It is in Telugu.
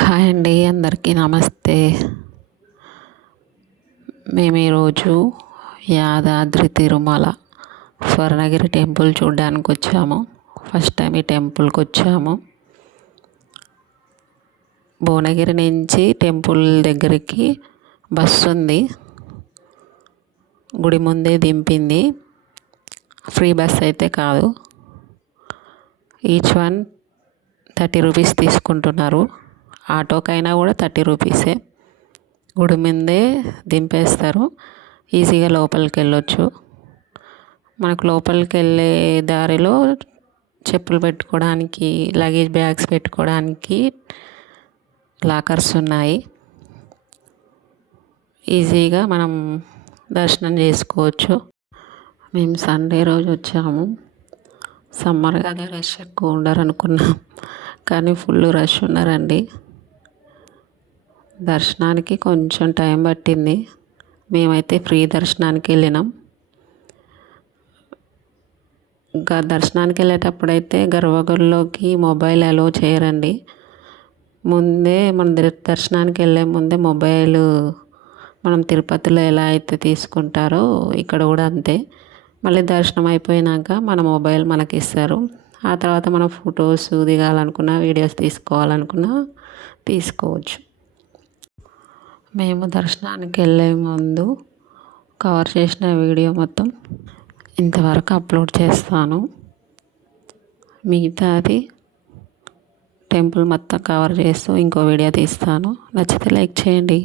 హాయ్ అండి, అందరికీ నమస్తే. మేము ఈరోజు యాదాద్రి తిరుమల స్వర్ణగిరి టెంపుల్ చూడడానికి వచ్చాము. ఫస్ట్ టైం ఈ టెంపుల్కి వచ్చాము. భువనగిరి నుంచి టెంపుల్ దగ్గరికి బస్సు ఉంది, గుడి ముందే దింపింది. ఫ్రీ బస్ అయితే కాదు, ఈచ్ వన్ 30 రూపీస్ తీసుకుంటున్నారు. ఆటోకైనా కూడా 30 రూపీసే. గుడి ముందే దింపేస్తారు, ఈజీగా లోపలికి వెళ్ళొచ్చు. మనకు లోపలికి వెళ్ళే దారిలో చెప్పులు పెట్టుకోవడానికి, లగేజ్ బ్యాగ్స్ పెట్టుకోవడానికి లాకర్స్ ఉన్నాయి. ఈజీగా మనం దర్శనం చేసుకోవచ్చు. మేము సండే రోజు వచ్చాము. సమ్మర్ కదా, రష్ ఎక్కువ ఉండరు అనుకున్నాం, కానీ ఫుల్ రష్ ఉన్నారండి. దర్శనానికి కొంచెం టైం పట్టింది. మేమైతే ఫ్రీ దర్శనానికి వెళ్ళినాం. ఇంకా దర్శనానికి వెళ్ళేటప్పుడైతే గర్భగుడిలోకి మొబైల్ అలో చేయరండి. ముందే మన దర్శనానికి వెళ్ళే ముందే మొబైల్ మనం తిరుపతిలో ఎలా అయితే తీసుకుంటారో ఇక్కడ కూడా అంతే. మళ్ళీ దర్శనం అయిపోయినాక మన మొబైల్ మనకి ఇస్తారు. ఆ తర్వాత మనం ఫొటోస్ దిగాలనుకున్నా, వీడియోస్ తీసుకోవాలనుకున్నా తీసుకోవచ్చు. మేము దర్శనానికి వెళ్ళే ముందు కవర్ చేసిన వీడియో మొత్తం ఇంతవరకు అప్లోడ్ చేస్తాను. మిగతాది టెంపుల్ మొత్తం కవర్ చేస్తూ ఇంకో వీడియో తీస్తాను. నచ్చితే లైక్ చేయండి.